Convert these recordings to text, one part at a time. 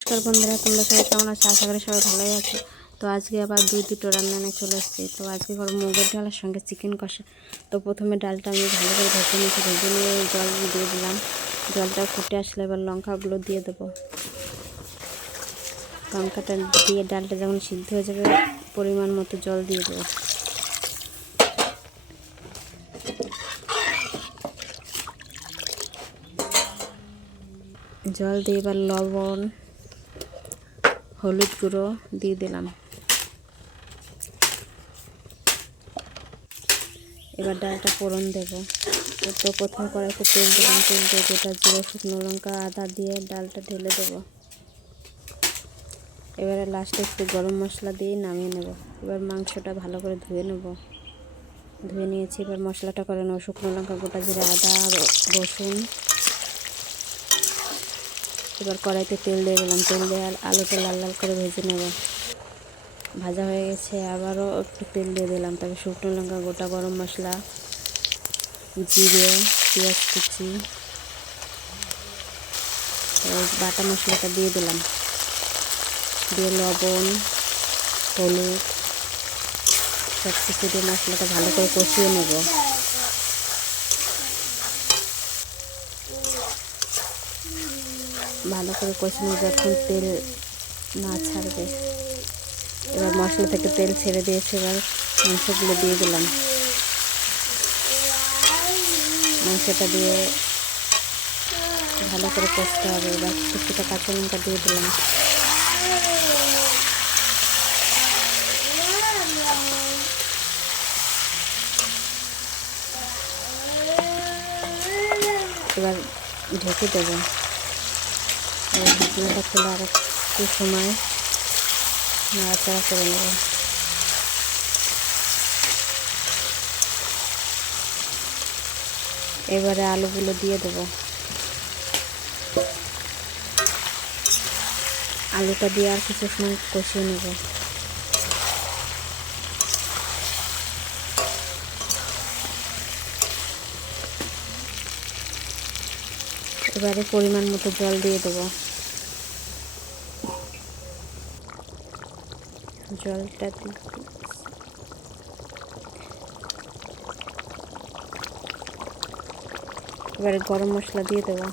নমস্কার বন্ধুরা, তোমরা সবাই কেমন আছো? আশা করি সবাই ভালোই আছো। তো আজকে আবার দুটো রান্না নিয়ে চলে এসেছি। তো আজকে করবো মুগের ডালের সঙ্গে চিকেন কষা। তো প্রথমে ডালটা আমি ভালো করে ভেজে নিয়েছি, ভেজে নিয়ে জল দিয়ে দিলাম। জলটা ফুটে আসলে এবার লঙ্কাগুলো দিয়ে দেবো। লঙ্কাটা দিয়ে ডালটা যখন সিদ্ধ হয়ে যাবে পরিমাণ মতো জল দিয়ে দেবো। জল দিয়ে এবার লবণ, হলুদ গুঁড়ো দিয়ে দিলাম। এবার ডালটা ফোড়ন দেবো। তো প্রথম কড়াইতে তেল দিলাম, তেল দিয়ে গোটা জিরে, শুকনো লঙ্কা, আদা দিয়ে ডালটা ঢেলে দেবো। এবারে লাস্টে একটু গরম মশলা দিয়ে নামিয়ে নেব। এবার মাংসটা ভালো করে ধুয়ে নেব। ধুয়ে নিয়েছি, এবার মশলাটা করে নেব। শুকনো লঙ্কা, গোটা জিরে, আদা, রসুন। এবার কড়াইতে তেল দিয়ে দিলাম, তেল দিয়ে আলুটা লাল লাল করে ভেজে নেব। ভাজা হয়ে গেছে, আবারও একটু তেল দিয়ে দিলাম। তবে শুকনো লঙ্কা, গোটা গরম মশলা, জিরে, পেঁয়াজ কুচি, বাটা মশলাটা দিয়ে দিলাম। দিয়ে লবণ, হলুদ সব কিছু দিয়ে মশলাটা ভালো করে কষিয়ে নেব। ভালো করে কষিয়ে নেব যখন তেল না ছাড়বে। এবার মশলা থেকে তেল ছেড়ে দিয়েছে, এবার মাংসগুলো দিয়ে দিলাম। মাংসটা দিয়ে ভালো করে কষতে হবে। এবার কিছুটা কাঁচা লঙ্কা দিয়ে দিলাম। এবার ঢেকে দেবো। এবার ঢাকনাটা খুলে আর একটু সময় নাড়াচাড়া করে নেব। এবারে আলুগুলো দিয়ে দেবো। আলুটা দিয়ে আর কিছু সময় কষিয়ে নেব। এবারে পরিমাণ মতো জল দিয়ে দেবো। জলটা এবারে গরম মশলা দিয়ে দেবো।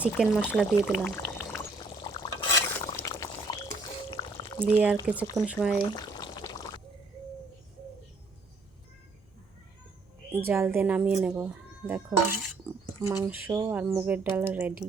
চিকেন মশলা দিয়ে দিলাম। দিয়ে আর কিছুক্ষণ সময় জাল দিয়ে নামিয়ে নেব। দেখো, মাংস আর মুগের ডাল রেডি।